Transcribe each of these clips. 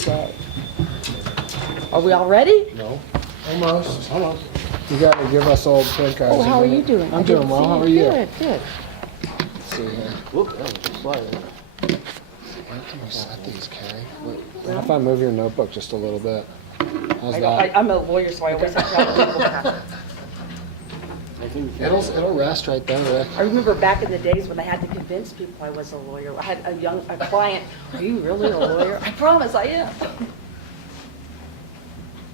today. Are we all ready? No. Almost. Almost. You got to give us old pink eyes. Oh, how are you doing? I'm doing well. How are you? Good, good. Let's see here. Whoop, that was just sliding. Where can you set these, Kari? What if I move your notebook just a little bit? How's I that? I'm a lawyer, so I always have to have people back. I think It'll rest right there, Rick. I remember back in the days when I had to convince people I was a lawyer. I had a client, are you really a lawyer? I promise I am.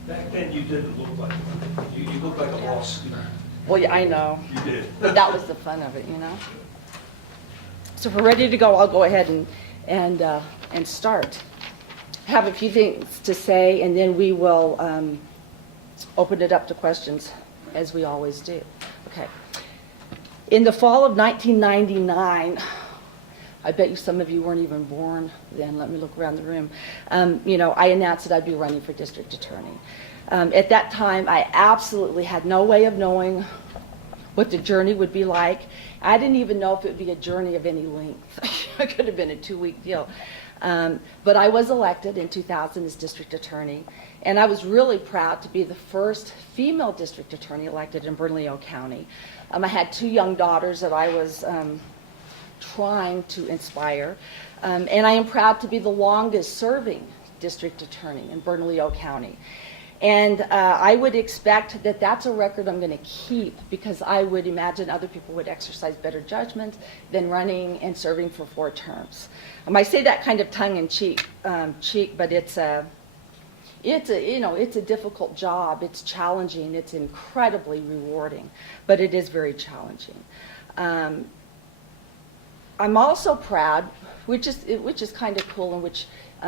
Back then, you didn't look like one. You looked like a law student. Well, yeah, I know. You did. But that was the fun of it, you know? So if we're ready to go, I'll go ahead and start. I have a few things to say, and then we will open it up to questions, as we always do. Okay. In the fall of 1999, I bet you some of you weren't even born then. Let me look around the room. I announced that I'd be running for district attorney. At that time, I absolutely had no way of knowing what the journey would be like. I didn't even know if it would be a journey of any length. It could have been a 2-week deal. But I was elected in 2000 as district attorney, and I was really proud to be the first female district attorney elected in Bernalillo County. I had 2 young daughters that I was trying to inspire, and I am proud to be the longest serving district attorney in Bernalillo County. And I would expect that that's a record I'm going to keep, because I would imagine other people would exercise better judgment than running and serving for 4 terms. I say that kind of tongue in cheek, but it's a difficult job. It's challenging. It's incredibly rewarding, but it is very challenging. I'm also proud, which is kind of cool and which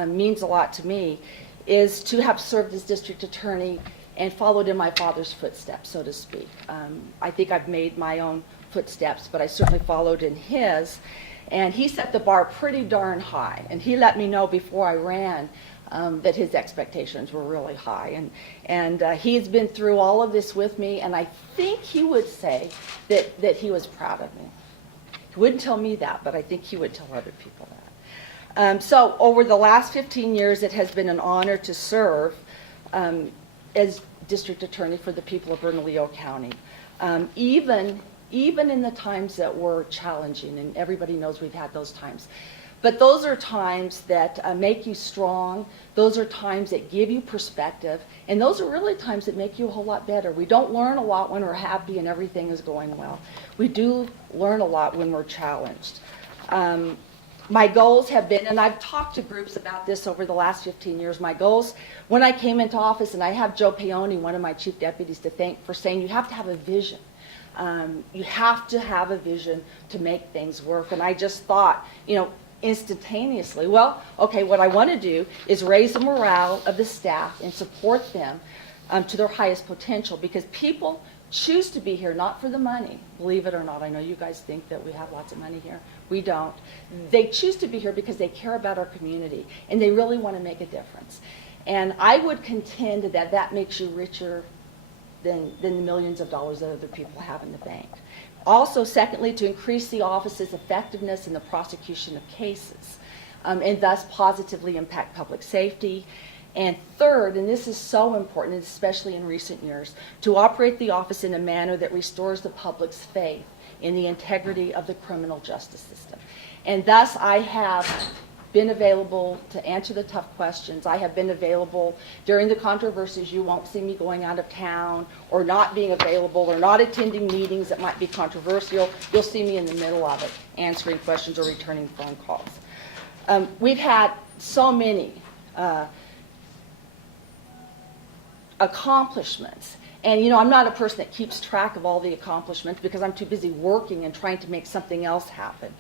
means a lot to me, is to have served as district attorney and followed in my father's footsteps, so to speak. I think I've made my own footsteps, but I certainly followed in his. And he set the bar pretty darn high. And he let me know before I ran that his expectations were really high. And he's been through all of this with me, and I think he would say that he was proud of me. He wouldn't tell me that, but I think he would tell other people that. So over the last 15 years, it has been an honor to serve as district attorney for the people of Bernalillo County. Even in the times that were challenging, and everybody knows we've had those times. But those are times that make you strong. Those are times that give you perspective. And those are really times that make you a whole lot better. We don't learn a lot when we're happy and everything is going well. We do learn a lot when we're challenged. My goals have been, and I've talked to groups about this over the last 15 years, my goals when I came into office, and I have Joe Paoni, one of my chief deputies, to thank for saying you have to have a vision. You have to have a vision to make things work. And I just thought, instantaneously, well, okay, what I want to do is raise the morale of the staff and support them to their highest potential, because people choose to be here not for the money, believe it or not. I know you guys think that we have lots of money here. We don't. They choose to be here because they care about our community and they really want to make a difference. And I would contend that makes you richer than the millions of dollars that other people have in the bank. Also, secondly, to increase the office's effectiveness in the prosecution of cases, and thus positively impact public safety. And third, and this is so important, especially in recent years, to operate the office in a manner that restores the public's faith in the integrity of the criminal justice system. And thus, I have been available to answer the tough questions. I have been available during the controversies. You won't see me going out of town or not being available or not attending meetings that might be controversial. You'll see me in the middle of it, answering questions or returning phone calls. We've had so many accomplishments. And I'm not a person that keeps track of all the accomplishments because I'm too busy working and trying to make something else happen.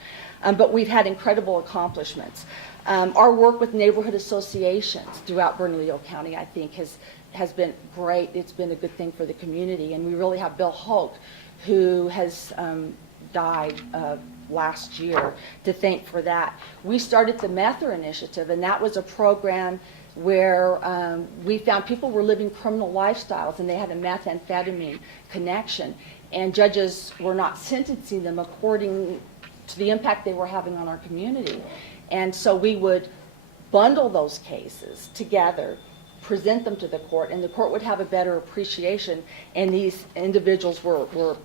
But we've had incredible accomplishments. Our work with neighborhood associations throughout Bernalillo County, I think, has been great. It's been a good thing for the community. And we really have Bill Hoke, who has died last year, to thank for that. We started the Mether Initiative, and that was a program where we found people were living criminal lifestyles and they had a methamphetamine connection, and judges were not sentencing them according to the impact they were having on our community. And so we would bundle those cases together, present them to the court, and the court would have a better appreciation, and these individuals were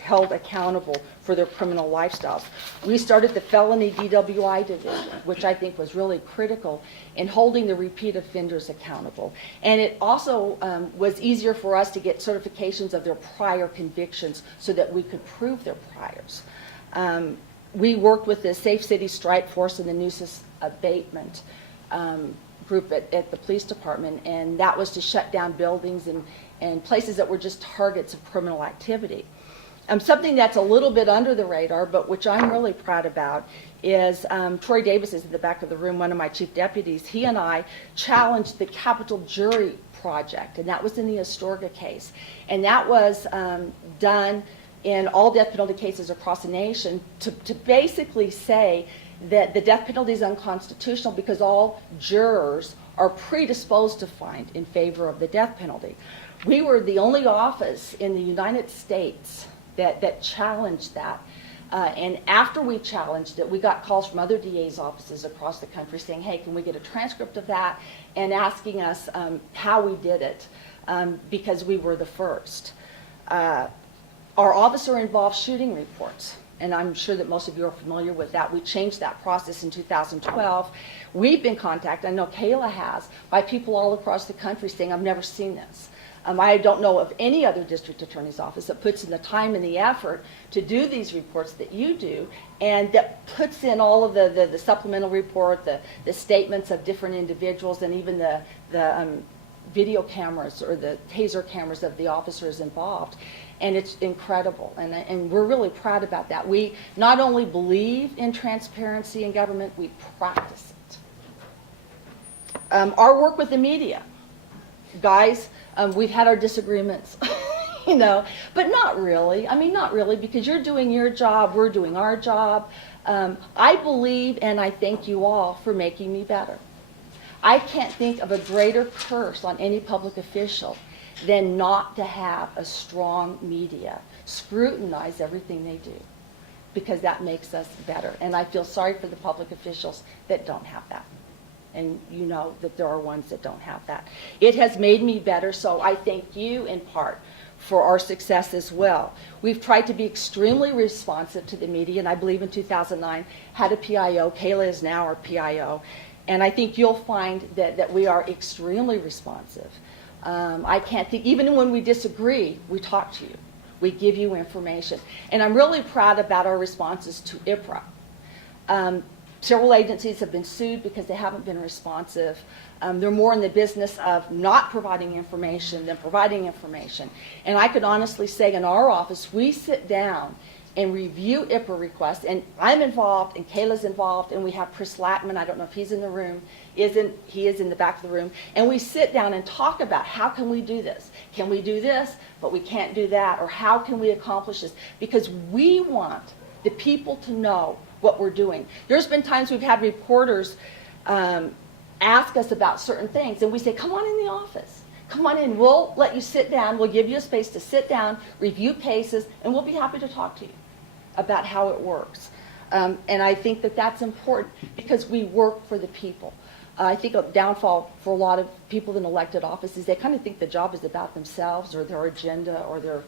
held accountable for their criminal lifestyles. We started the felony DWI division, which I think was really critical in holding the repeat offenders accountable. And it also was easier for us to get certifications of their prior convictions so that we could prove their priors. We worked with the Safe City Strike Force and the nuisance abatement group at the police department, and that was to shut down buildings and places that were just targets of criminal activity. Something that's a little bit under the radar, but which I'm really proud about, is Troy Davis is in the back of the room, one of my chief deputies. He and I challenged the capital jury project, and that was in the Astorga case. And that was done in all death penalty cases across the nation to basically say that the death penalty is unconstitutional because all jurors are predisposed to find in favor of the death penalty. We were the only office in the United States that challenged that. And after we challenged it, we got calls from other DA's offices across the country saying, hey, can we get a transcript of that, and asking us how we did it, because we were the first. Our officer-involved shooting reports, and I'm sure that most of you are familiar with that. We changed that process in 2012. We've been contacted, I know Kayla has, by people all across the country saying, I've never seen this. I don't know of any other district attorney's office that puts in the time and the effort to do these reports that you do, and that puts in all of the supplemental report, the statements of different individuals, and even the video cameras or the taser cameras of the officers involved. And it's incredible, and we're really proud about that. We not only believe in transparency in government, we practice it. Our work with the media. Guys, we've had our disagreements, you know, but not really. I mean, not really, because you're doing your job, we're doing our job. I believe, and I thank you all for making me better. I can't think of a greater curse on any public official than not to have a strong media scrutinize everything they do, because that makes us better. And I feel sorry for the public officials that don't have that. And you know that there are ones that don't have that. It has made me better, so I thank you in part for our success as well. We've tried to be extremely responsive to the media, and I believe in 2009 had a PIO. Kayla is now our PIO. And I think you'll find that we are extremely responsive. I can't think, even when we disagree, we talk to you. We give you information. And I'm really proud about our responses to IPRA. Several agencies have been sued because they haven't been responsive. They're more in the business of not providing information than providing information. And I could honestly say in our office, we sit down and review IPRA requests, and I'm involved, and Kayla's involved, and we have Chris Latman, I don't know if he's in the room, he is in the back of the room, and we sit down and talk about how can we do this? Can we do this, but we can't do that, or how can we accomplish this? Because we want the people to know what we're doing. There's been times we've had reporters ask us about certain things, and we say, come on in the office. Come on in, we'll let you sit down, we'll give you a space to sit down, review cases, and we'll be happy to talk to you about how it works. And I think that that's important because we work for the people. I think a downfall for a lot of people in elected offices, they kind of think the job is about themselves or their agenda or their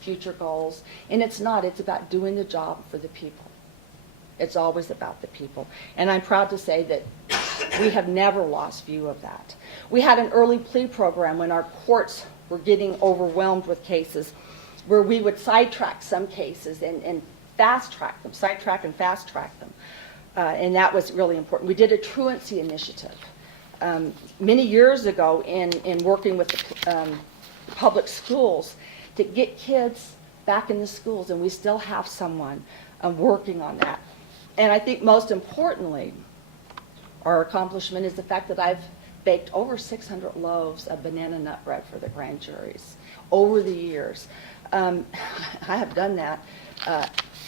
future goals, and it's not. It's about doing the job for the people. It's always about the people. And I'm proud to say that we have never lost view of that. We had an early plea program when our courts were getting overwhelmed with cases where we would sidetrack some cases and fast track them, sidetrack and fast track them. And that was really important. We did a truancy initiative many years ago in working with the public schools to get kids back in the schools, and we still have someone working on that. And I think most importantly, our accomplishment is the fact that I've baked over 600 loaves of banana nut bread for the grand juries over the years. I have done that,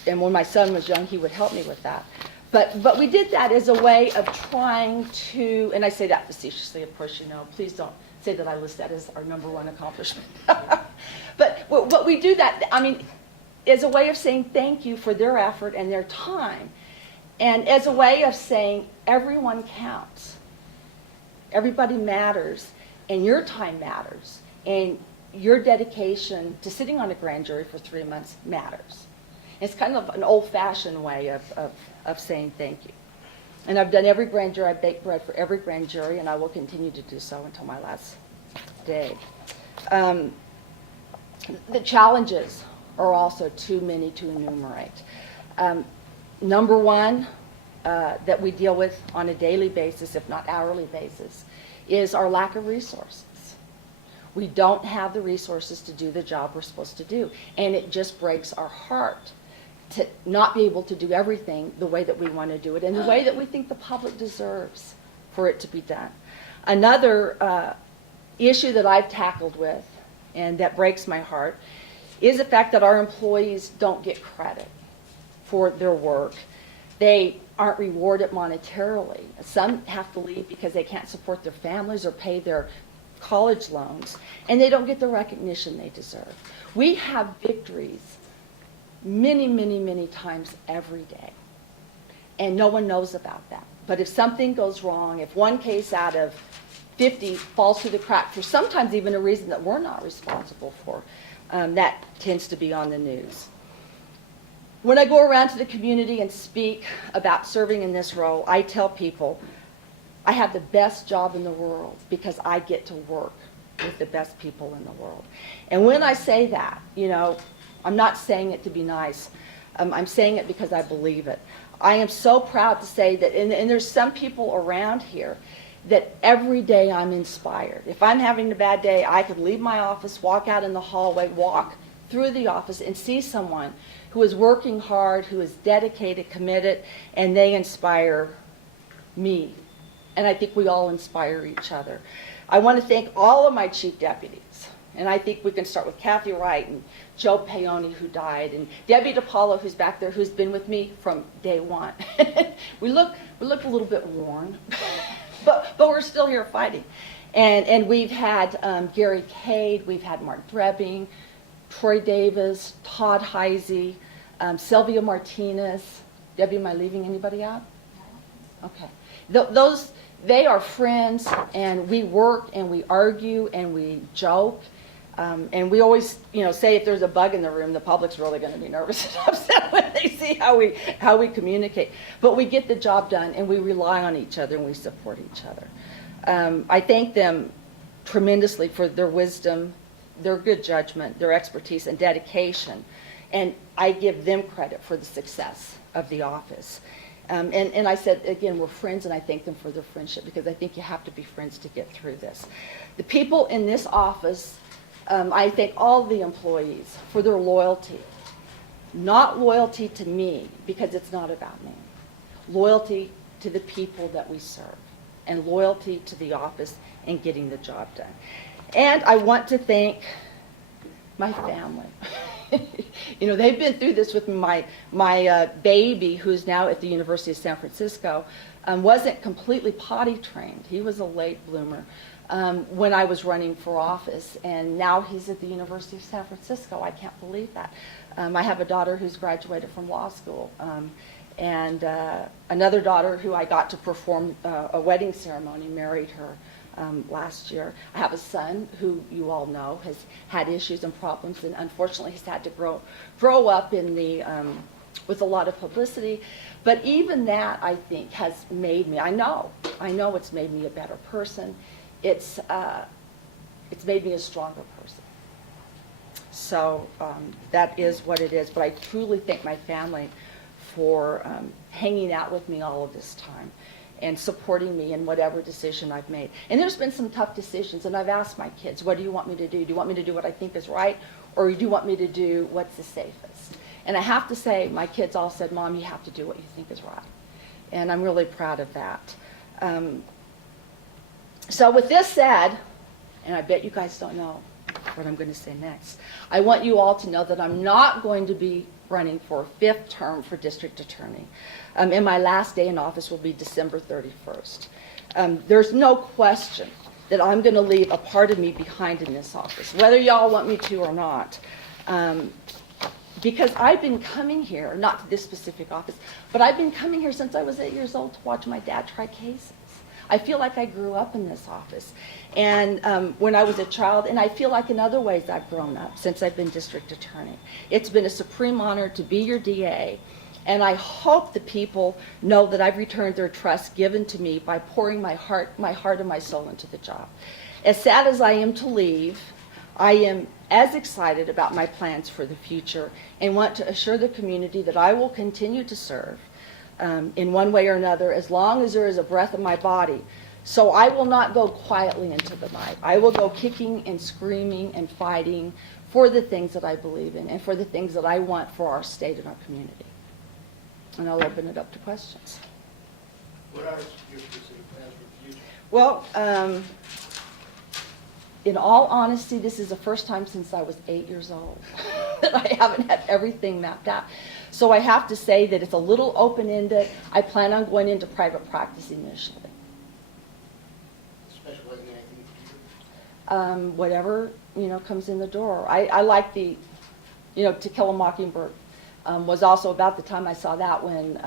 and when my son was young, he would help me with that. But we did that as a way of trying to, and I say that facetiously, of course, you know, please don't say that I list that as our #1 accomplishment. But we do that, I mean, as a way of saying thank you for their effort and their time, and as a way of saying everyone counts. Everybody matters, and your time matters, and your dedication to sitting on a grand jury for 3 months matters. It's kind of an old-fashioned way of saying thank you. And I've done every grand jury. I baked bread for every grand jury, and I will continue to do so until my last day. The challenges are also too many to enumerate. Number one, that we deal with on a daily basis, if not hourly basis, is our lack of resources. We don't have the resources to do the job we're supposed to do, and it just breaks our heart to not be able to do everything the way that we want to do it and the way that we think the public deserves for it to be done. Another issue that I've tackled with, and that breaks my heart, is the fact that our employees don't get credit for their work. They aren't rewarded monetarily. Some have to leave because they can't support their families or pay their college loans, and they don't get the recognition they deserve. We have victories many, many, many times every day, and no one knows about that. But if something goes wrong, if one case out of 50 falls through the crack for sometimes even a reason that we're not responsible for, that tends to be on the news. When I go around to the community and speak about serving in this role, I tell people I have the best job in the world because I get to work with the best people in the world. And when I say that, I'm not saying it to be nice. I'm saying it because I believe it. I am so proud to say that, and there's some people around here that every day I'm inspired. If I'm having a bad day, I could leave my office, walk out in the hallway, walk through the office and see someone who is working hard, who is dedicated, committed, and they inspire me. And I think we all inspire each other. I want to thank all of my chief deputies. And I think we can start with Kathy Wright and Joe Paoni, who died, and Debbie DiPaolo, who's back there, who's been with me from day one. we look a little bit worn, but we're still here fighting. And we've had Gary Cade, we've had Mark Drebbing, Troy Davis, Todd Heisey, Sylvia Martinez. Debbie, am I leaving anybody out? Okay. They are friends, and we work and we argue and we joke. And we always, say if there's a bug in the room, the public's really going to be nervous and upset when they see how we communicate. But we get the job done, and we rely on each other, and we support each other. I thank them tremendously for their wisdom, their good judgment, their expertise, and dedication. And I give them credit for the success of the office. And I said, again, we're friends, and I thank them for their friendship, because I think you have to be friends to get through this. The people in this office, I thank all the employees for their loyalty. Not loyalty to me, because it's not about me. Loyalty to the people that we serve, and loyalty to the office and getting the job done. And I want to thank my family. They've been through this with my baby, who's now at the University of San Francisco, wasn't completely potty trained. He was a late bloomer when I was running for office, and now he's at the University of San Francisco. I can't believe that. I have a daughter who's graduated from law school, and another daughter who I got to perform a wedding ceremony, married her last year. I have a son who you all know has had issues and problems, and unfortunately he's had to grow up in the with a lot of publicity. But even that, I think, has made me, I know it's made me a better person. It's made me a stronger person. So that is what it is. But I truly thank my family for hanging out with me all of this time and supporting me in whatever decision I've made. And there's been some tough decisions, and I've asked my kids, what do you want me to do? Do you want me to do what I think is right, or do you want me to do what's the safest? And I have to say, my kids all said, Mom, you have to do what you think is right. And I'm really proud of that. So with this said, and I bet you guys don't know what I'm going to say next, I want you all to know that I'm not going to be running for a 5th term for district attorney. And my last day in office will be December 31st. There's no question that I'm going to leave a part of me behind in this office, whether y'all want me to or not. Because I've been coming here, not to this specific office, but I've been coming here since I was 8 years old to watch my dad try cases. I feel like I grew up in this office. And when I was a child, and I feel like in other ways I've grown up since I've been district attorney. It's been a supreme honor to be your DA. And I hope the people know that I've returned their trust given to me by pouring my heart and my soul into the job. As sad as I am to leave, I am as excited about my plans for the future and want to assure the community that I will continue to serve in one way or another as long as there is a breath in my body. So I will not go quietly into the night. I will go kicking and screaming and fighting for the things that I believe in and for the things that I want for our state and our community. And I'll open it up to questions. What are your specific plans for the future? Well, in all honesty, this is the first time since I was 8 years old that I haven't had everything mapped out. So I have to say that it's a little open-ended. I plan on going into private practice initially. Specializing in anything in particular? Whatever, comes in the door. I like the, To Kill a Mockingbird was also about the time I saw that when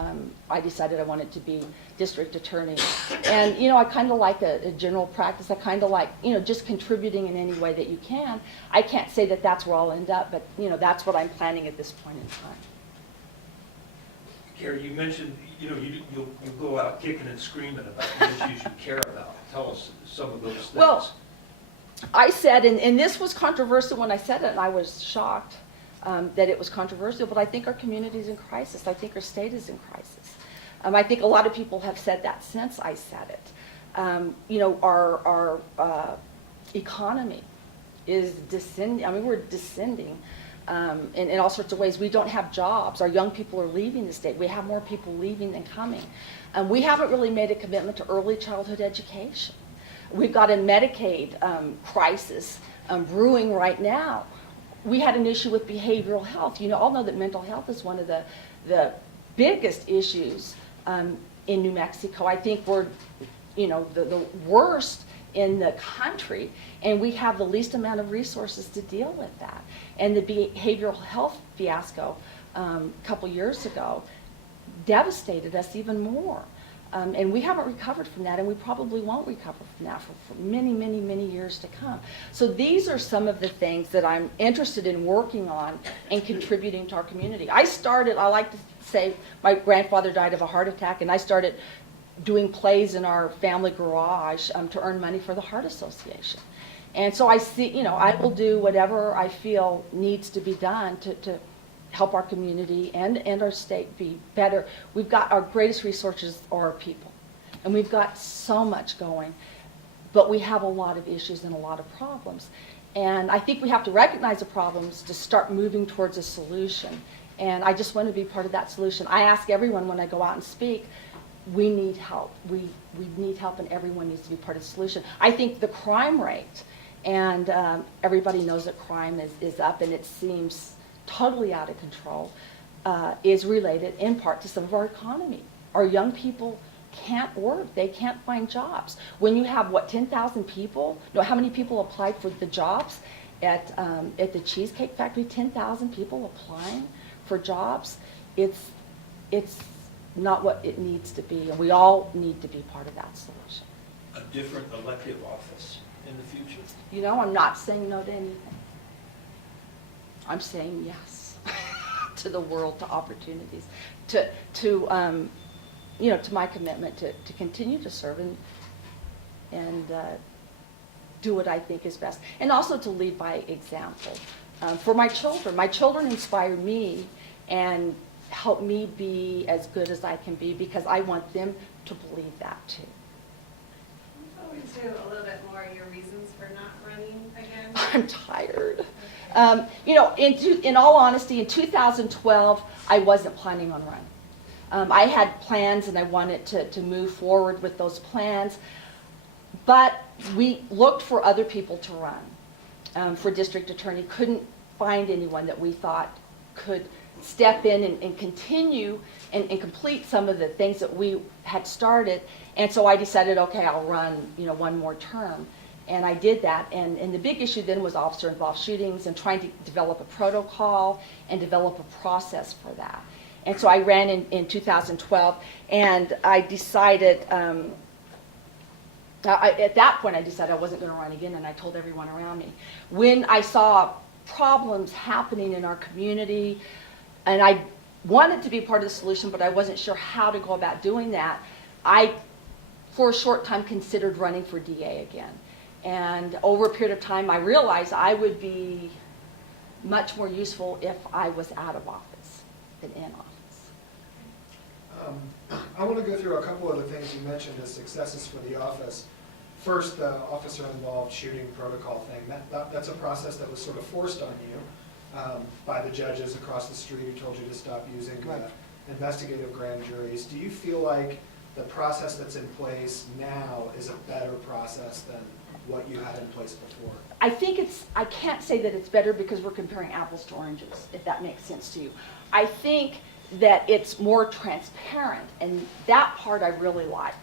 I decided I wanted to be district attorney. And, I kind of like a general practice. I kind of like, just contributing in any way that you can. I can't say that that's where I'll end up, but, that's what I'm planning at this point in time. Kari, you mentioned, you'll go out kicking and screaming about the issues you care about. Tell us some of those things. Well, I said, and this was controversial when I said it, and I was shocked that it was controversial, but I think our community is in crisis. I think our state is in crisis. I think a lot of people have said that since I said it. Our economy is descending. I mean, we're descending in all sorts of ways. We don't have jobs. Our young people are leaving the state. We have more people leaving than coming. We haven't really made a commitment to early childhood education. We've got a Medicaid crisis brewing right now. We had an issue with behavioral health. All know that mental health is one of the biggest issues in New Mexico. I think we're, the worst in the country, and we have the least amount of resources to deal with that. And the behavioral health fiasco a couple years ago devastated us even more. And we haven't recovered from that, and we probably won't recover from that for many, many, many years to come. So these are some of the things that I'm interested in working on and contributing to our community. I like to say, my grandfather died of a heart attack, and I started doing plays in our family garage to earn money for the Heart Association. And so I see, I will do whatever I feel needs to be done to help our community and our state be better. We've got our greatest resources are our people. And we've got so much going, but we have a lot of issues and a lot of problems. And I think we have to recognize the problems to start moving towards a solution. And I just want to be part of that solution. I ask everyone when I go out and speak, we need help. We need help, and everyone needs to be part of the solution. I think the crime rate, and everybody knows that crime is up, and it seems totally out of control, is related in part to some of our economy. Our young people can't work. They can't find jobs. When you have, 10,000 people? No, how many people applied for the jobs at the Cheesecake Factory? 10,000 people applying for jobs. It's not what it needs to be, and we all need to be part of that solution. A different elective office in the future? I'm not saying no to anything. I'm saying yes to the world, to opportunities, to my commitment to continue to serve and do what I think is best, and also to lead by example for my children. My children inspire me and help me be as good as I can be, because I want them to believe that too. Can you go into a little bit more your reasons for not running again? I'm tired. In all honesty, in 2012, I wasn't planning on running. I had plans, and I wanted to move forward with those plans, but we looked for other people to run for district attorney. Couldn't find anyone that we thought could step in and continue and complete some of the things that we had started. And so I decided, okay, I'll run, one more term. And I did that, and the big issue then was officer-involved shootings and trying to develop a protocol and develop a process for that. And so I ran in 2012, and I decided At that point, I decided I wasn't going to run again, and I told everyone around me. When I saw problems happening in our community, and I wanted to be part of the solution, but I wasn't sure how to go about doing that, I, for a short time, considered running for DA again. And over a period of time, I realized I would be much more useful if I was out of office than in office. I want to go through a couple of the things you mentioned as successes for the office. First, the officer-involved shooting protocol thing. That's a process that was sort of forced on you by the judges across the street who told you to stop using investigative grand juries. Do you feel like the process that's in place now is a better process than what you had in place before? I think I can't say that it's better because we're comparing apples to oranges, if that makes sense to you. I think that it's more transparent, and that part I really like.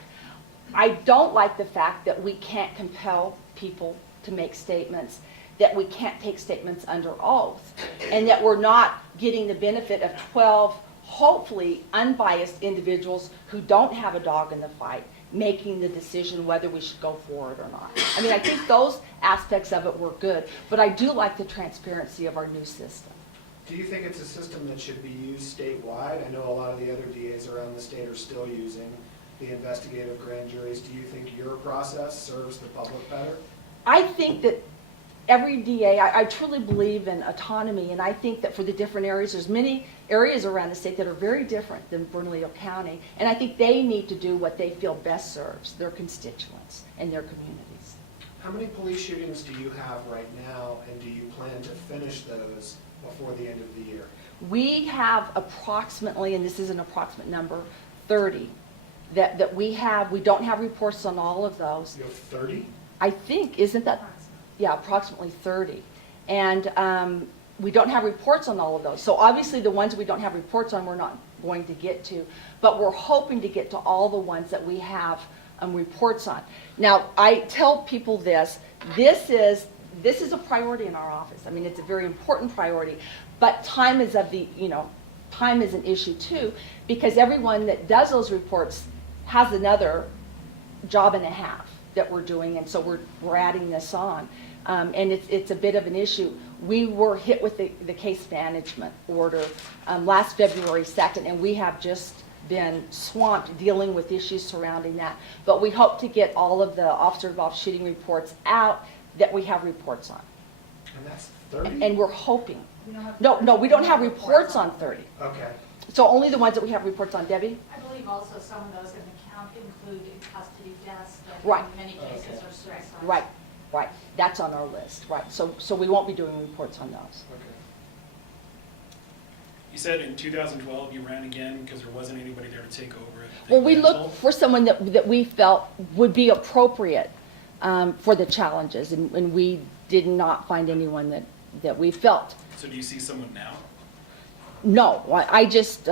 I don't like the fact that we can't compel people to make statements, that we can't take statements under oath, and that we're not getting the benefit of 12, hopefully, unbiased individuals who don't have a dog in the fight making the decision whether we should go forward or not. I mean, I think those aspects of it were good, but I do like the transparency of our new system. Do you think it's a system that should be used statewide? I know a lot of the other DAs around the state are still using the investigative grand juries. Do you think your process serves the public better? I think that every DA, I truly believe in autonomy, and I think that for the different areas, there's many areas around the state that are very different than Bernalillo County, and I think they need to do what they feel best serves their constituents and their communities. How many police shootings do you have right now, and do you plan to finish those before the end of the year? We have approximately, and this is an approximate number, 30 that we have. We don't have reports on all of those. You have 30? I think, isn't that? Yeah, approximately 30. And we don't have reports on all of those. So obviously the ones we don't have reports on we're not going to get to, but we're hoping to get to all the ones that we have reports on. Now, I tell people this is a priority in our office. I mean, it's a very important priority, but time is time is an issue too, because everyone that does those reports has another job and a half that we're doing, and so we're adding this on. And it's a bit of an issue. We were hit with the case management order last February 2nd, and we have just been swamped dealing with issues surrounding that. But we hope to get all of the officer-involved shooting reports out that we have reports on. And that's 30? And we're hoping. No, we don't have reports on 30. Okay. So only the ones that we have reports on. Debbie? I believe also some of those in the count include custody deaths that Right. in many cases are suicides. Right. That's on our list. Right. So we won't be doing reports on those. Okay. You said in 2012 you ran again because there wasn't anybody there to take over it. Well, we looked for someone that we felt would be appropriate for the challenges, and we did not find anyone that we felt. So do you see someone now? No, I just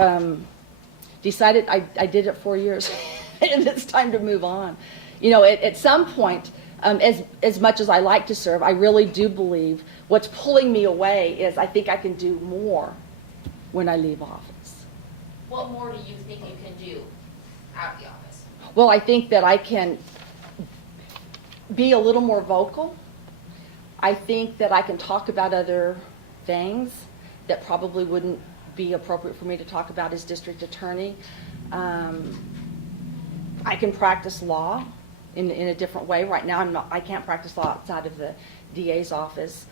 decided I did it 4 years, and it's time to move on. You know, at some point, as much as I like to serve, I really do believe what's pulling me away is I think I can do more when I leave office. What more do you think you can do out of the office? Well, I think that I can be a little more vocal. I think that I can talk about other things that probably wouldn't be appropriate for me to talk about as district attorney. I can practice law in a different way. Right now, I can't practice law outside of the DA's office.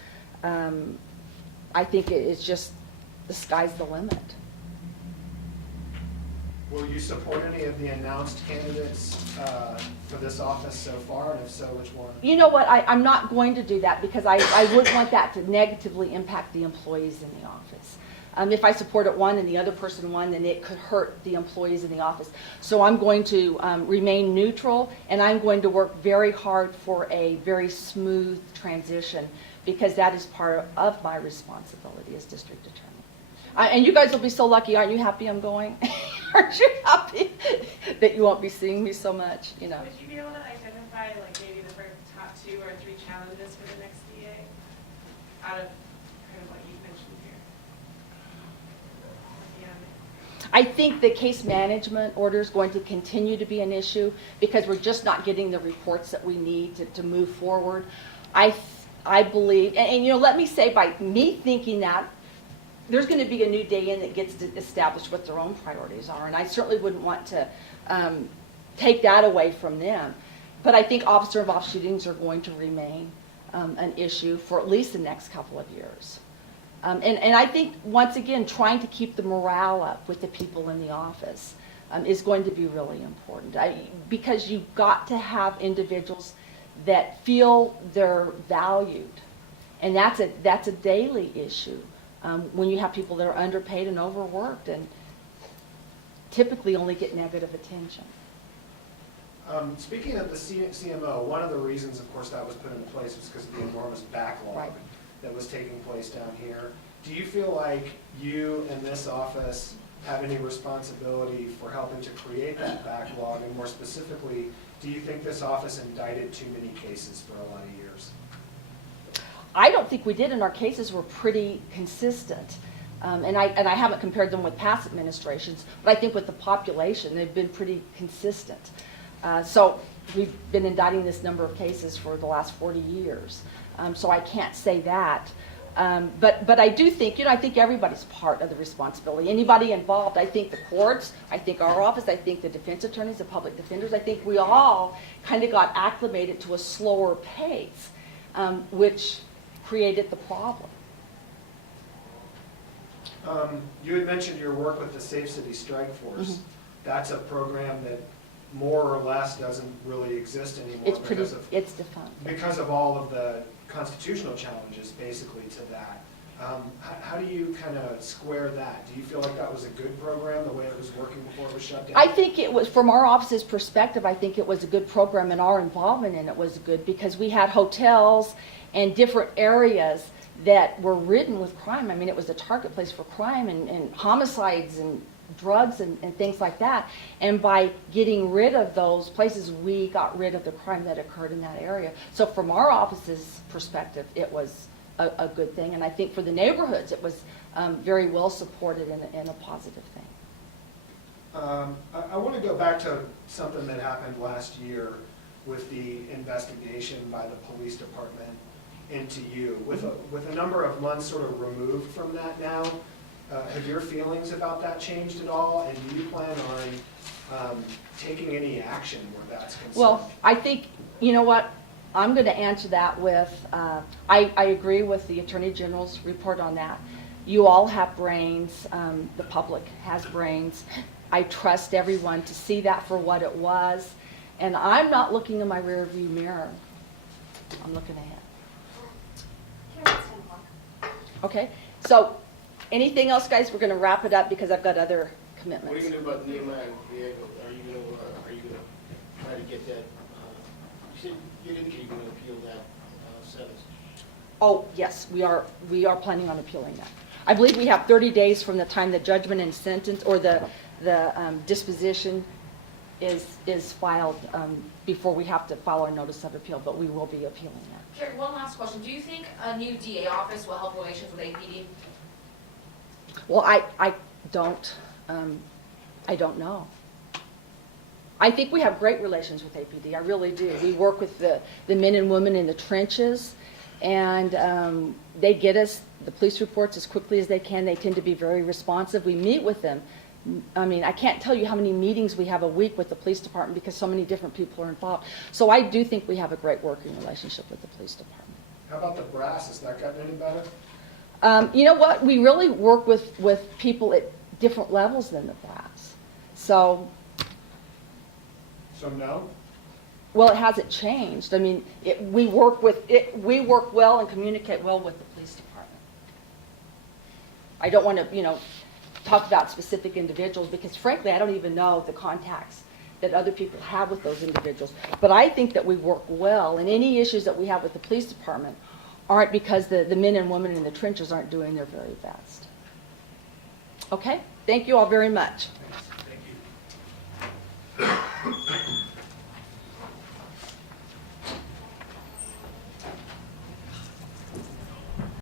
I think it's just the sky's the limit. Will you support any of the announced candidates for this office so far, and if so, which one? You know what, I'm not going to do that because I wouldn't want that to negatively impact the employees in the office. If I supported one and the other person won, then it could hurt the employees in the office. So I'm going to remain neutral, and I'm going to work very hard for a very smooth transition because that is part of my responsibility as district attorney. And you guys will be so lucky. Aren't you happy I'm going? Aren't you happy that you won't be seeing me so much? You know. Would you be able to identify like maybe the top 2 or 3 challenges for the next DA out of kind of what you mentioned here? I think the case management order is going to continue to be an issue because we're just not getting the reports that we need to move forward. I believe, and let me say, by me thinking that, there's going to be a new day in that gets to establish what their own priorities are, and I certainly wouldn't want to take that away from them. But I think officer-involved shootings are going to remain an issue for at least the next couple of years. And I think, once again, trying to keep the morale up with the people in the office is going to be really important. Because you've got to have individuals that feel they're valued. And that's a daily issue when you have people that are underpaid and overworked and typically only get negative attention. Speaking of the CMO, one of the reasons, of course, that was put into place was because of the enormous backlog Right. that was taking place down here. Do you feel like you and this office have any responsibility for helping to create that backlog? And more specifically, do you think this office indicted too many cases for a lot of years? I don't think we did, and our cases were pretty consistent. And I haven't compared them with past administrations, but I think with the population, they've been pretty consistent. So we've been indicting this number of cases for the last 40 years. So I can't say that. But I do think, I think everybody's part of the responsibility. Anybody involved, I think the courts, I think our office, I think the defense attorneys, the public defenders, I think we all kind of got acclimated to a slower pace, which created the problem. You had mentioned your work with the Safe City Strike Force. Mm-hmm. That's a program that more or less doesn't really exist anymore It's defunct. because of all of the constitutional challenges basically to that. How do you kind of square that? Do you feel like that was a good program, the way it was working before it was shut down? I think it was, from our office's perspective, I think it was a good program, and our involvement in it was good because we had hotels and different areas that were ridden with crime. I mean, it was a target place for crime and homicides and drugs and things like that. And by getting rid of those places, we got rid of the crime that occurred in that area. So from our office's perspective, it was a good thing. And I think for the neighborhoods, it was very well supported and a positive thing. I want to go back to something that happened last year with the investigation by the police department into you. With a number of months sort of removed from that now, have your feelings about that changed at all? And do you plan on taking any action where that's concerned? Well, I think, you know what, I'm going to answer that with, I agree with the Attorney General's report on that. You all have brains. The public has brains. I trust everyone to see that for what it was. And I'm not looking in my rearview mirror. I'm looking ahead. Okay, so anything else, guys? We're going to wrap it up because I've got other commitments. What are you going to do about Nehemiah and Diego? Are you going to try to get that, you said, you indicated you're going to appeal that sentence. Oh, yes, we are planning on appealing that. I believe we have 30 days from the time the judgment and sentence or the disposition is filed before we have to file our notice of appeal, but we will be appealing that. Kari, one last question. Do you think a new DA office will help relations with APD? Well, I don't know. I think we have great relations with APD. I really do. We work with the men and women in the trenches, and they get us the police reports as quickly as they can. They tend to be very responsive. We meet with them. I mean, I can't tell you how many meetings we have a week with the police department because so many different people are involved. So I do think we have a great working relationship with the police department. How about the brass? Has that gotten any better? You know what? We really work with people at different levels than the brass. So No? well, it hasn't changed. I mean, we work well and communicate well with the police department. I don't want to, talk about specific individuals because, frankly, I don't even know the contacts that other people have with those individuals. But I think that we work well, and any issues that we have with the police department aren't because the men and women in the trenches aren't doing their very best. Okay? Thank you all very much.